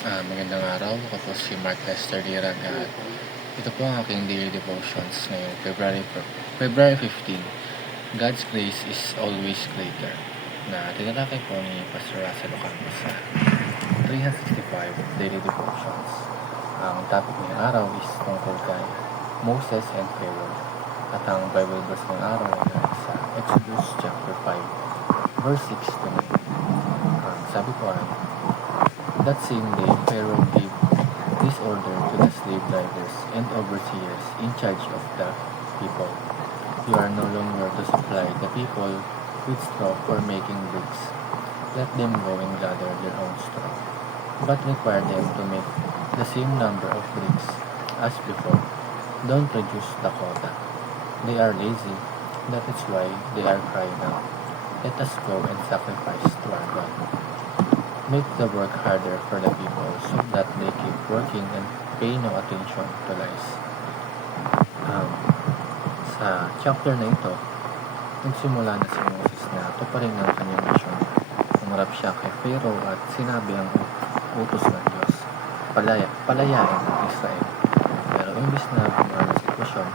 Magandang araw. Ako po si Mark Lester Liran at ito po ang aking daily devotions ngayong February 15. God's grace is always greater na tinalakay po ni Pastor Russell Ocampo sa 365 daily devotions. Ang topic ngayong araw is tungkol kay Moses and Pharaoh at ang Bible verse ngayong araw ay sa Exodus chapter 5 verse 6 to 9. Sabi po ay, that same day, Pharaoh gave this order to the slave drivers and overseers in charge of the people. You are no longer to supply the people with straw for making bricks. Let them go and gather their own straw, but require them to make the same number of bricks as before. Don't reduce the quota. They are lazy, that is why they are crying out. Let us go and sacrifice to our God. Make the work harder for the people so that they keep working and pay no attention to lies. Sa chapter na ito, nagsimula na si Moses na tuparin ang kanyang misyon. Umarap siya kay Pharaoh at sinabi ang utos ng Diyos, palayain ang Israel. Pero imbis na gumaan ang sitwasyon,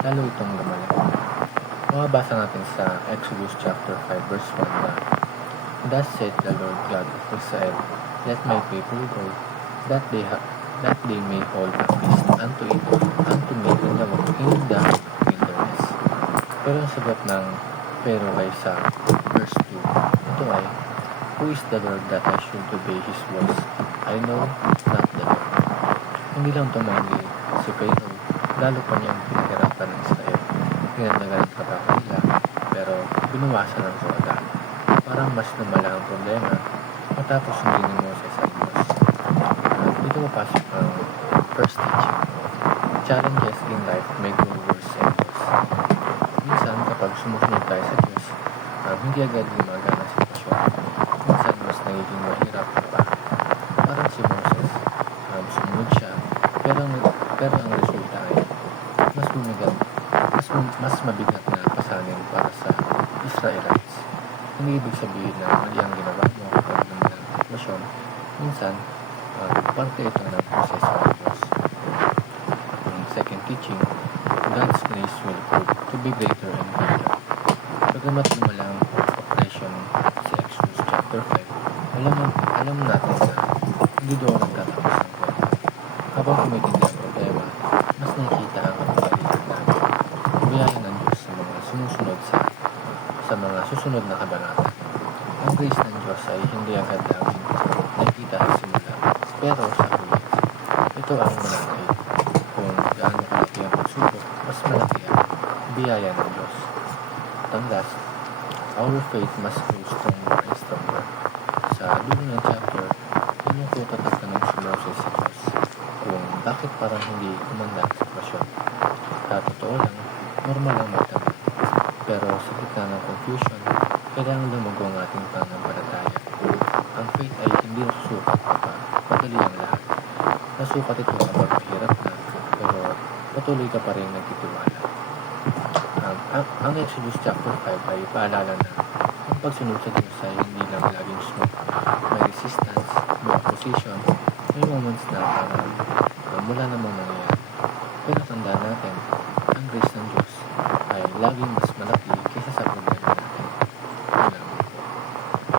lalo itong lumala. Mababasa natin sa Exodus chapter 5 verse 1 na, Thus said the Lord God of Israel, Let my people go, that they may hold a feast unto me in the wilderness. Pero ang sagot ng Pharaoh ay sa verse 2. Ito ay, Who is the Lord that I should obey His voice? I know not the Lord. Hindi lang tumanggi si Pharaoh, lalo pa niyang pinahirapan ng Israel. Pinanagal ang trabaho nila, pero binuwasan ng quota. Parang mas lumala ang problema matapos hindi ni Moses ang Diyos. Dito mapasok ang first teaching. Challenges in life may go worse and worse. Minsan kapag sumusunod tayo sa Diyos, hindi agad gumagana ang sitwasyon. Minsan mas nagiging mahirap pa. Parang si Moses, sumunod siya, pero ang resulta ay mas mabigat na pasanin para sa Israelites. Hindi ibig sabihin na mali ang ginawa mo kapag lumala ang sitwasyon. Minsan, parte ito ng proseso ng Diyos. Ang second teaching, God's grace will prove to be greater and greater. Pagkamat lumala ang oppression sa Exodus chapter 5, alam natin na hindi doon nagtatapos ng kwento. Habang tumitindi ang problema, mas nakikita ang kapangyarihan na biyaya ng Diyos sa mga susunod na kabanata. Ang grace ng Diyos ay hindi agad namin nakikita sa simula, pero sa huli, ito ang manakay. Kung gaano kalaki ang pagsubok, mas malaki ang biyaya ng Diyos. At ang last, our faith must grow stronger and stronger. Sa dulo ng chapter, pinukutat at tanong si Moses sa Diyos kung bakit parang hindi kumanda ang sitwasyon. Sa totoo lang, normal ang magtanong. Pero sa gitna ng confusion, kailangan lumago ang ating pananampalataya. Ang faith ay hindi nasusukat kapag madali ang lahat. Nasukat ito kapag mahirap na, pero patuloy ka pa rin nagtitiwala. Ang Exodus chapter 5 ay paalala na ang pagsunod sa Diyos ay